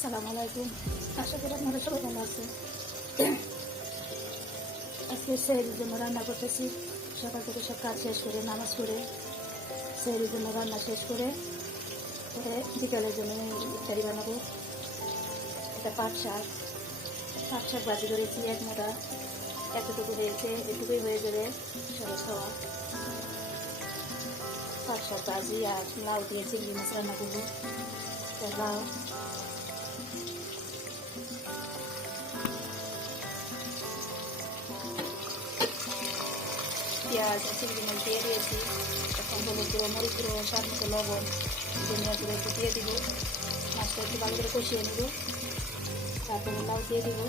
আসসালামু আলাইকুম। আশা করি আপনারা সবাই ভালো আছে। আজকে সেহরির জন্য রান্না করতেছি। সকাল থেকে সব কাজ শেষ করে নামাজ পড়ে সেহরির জন্য রান্না শেষ করে পরে বিকালের জন্য ইফতারি বানাবো। এটা পাট শাক ভাজি করেছি। এক মোটা এতটুকু হয়েছে, এটুকুই হয়ে যাবে সবাই খাওয়া। পাট শাক ভাজি আর লাউ দিয়ে চিংড়ি মাছ রান্না করবো। লাউ পেঁয়াজ চিংড়ি মাছ দিয়ে দিয়েছি। এখন হলুদ গুঁড়ো, মরিচ গুঁড়ো, স্বাদ মতো লবণ, ধনিয়া গুঁড়ো একটু দিয়ে দিব। মাছটা একটু ভালো করে কষিয়ে নেব। তারপরে লাউ দিয়ে দিব।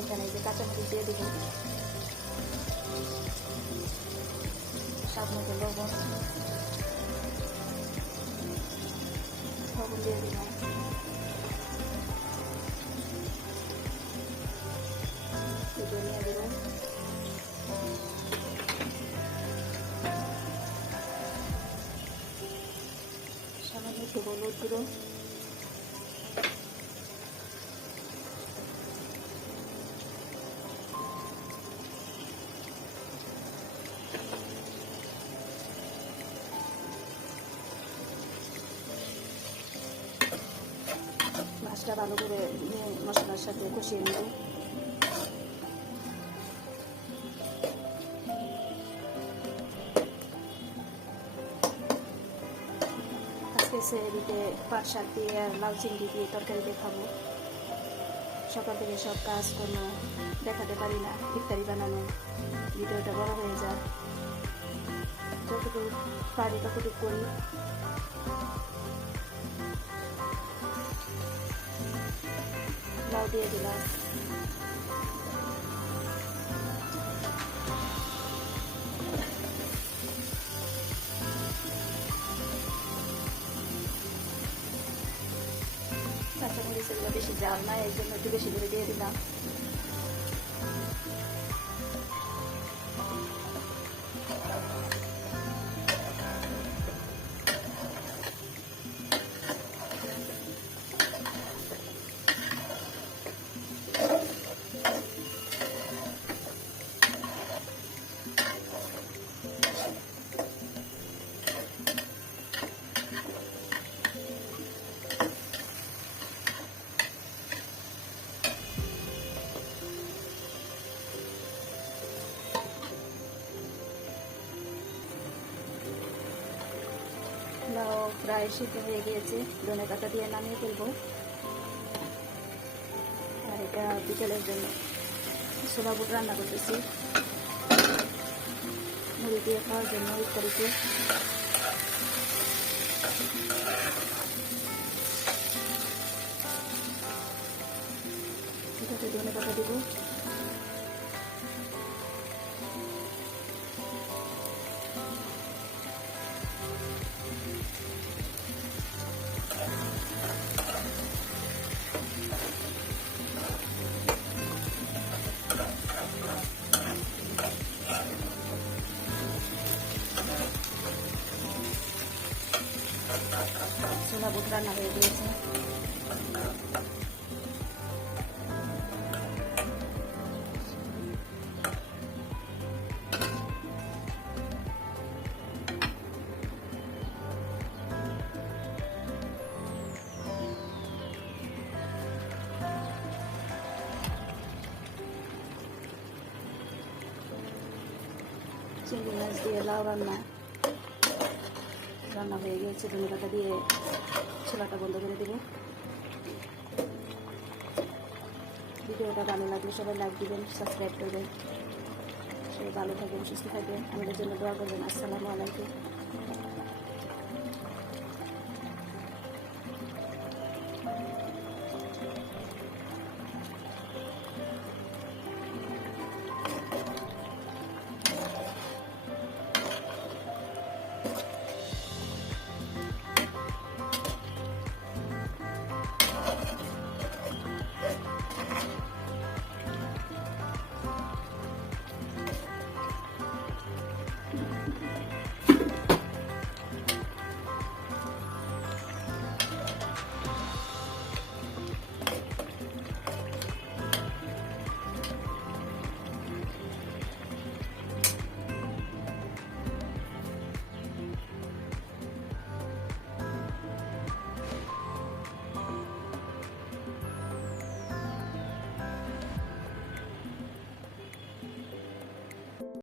এখানে যে কাঁচামরিচ দিয়ে দিব, স্বাদ মতো লবণ দিয়ে দিলাম। ধনিয়া দিলাম, সামান্য একটু হলুদ গুঁড়ো, মাছটা ভালো করে মশলার সাথে কষিয়ে নেব। আজকে সেহরিতে পাট শাক দিয়ে আর লাউ চিংড়ি দিয়ে তরকারি দেখাবো। সকাল থেকে সব কাজ কোনো দেখাতে পারি না, ইফতারি বানানো ভিডিওটা বড় হয়ে যায়। যতটুকু পারি ততটুকু করি। লাউ দিয়ে দিলাম, কাঁচামরিচ এগুলো বেশি ঝাল না, এই জন্য একটু বেশি করে দিয়ে দিলাম। লাউ প্রায় সিদ্ধ হয়ে গিয়েছে, ধনে পাতা দিয়ে নামিয়ে ফেলবো। আর এটা বিকেলের জন্য ছোলা বুট রান্না করতেছি, মুড়ি দিয়ে খাওয়ার জন্য ইফতারিতে। এটাতে ধনে পাতা দিব। ছোলা বুট রান্না হয়ে গিয়েছে। চিংড়ি মাছ দিয়ে লাউ রান্না হয়ে গিয়েছে। ধনে পাতা দিয়ে ছোলাটা বন্ধ করে দেব। ভিডিওটা ভালো লাগলে সবাই লাইক দিবেন, সাবস্ক্রাইব করবেন। সবাই ভালো থাকবেন, সুস্থ থাকবেন, আমাদের জন্য দোয়া করবেন। আসসালামু আলাইকুম।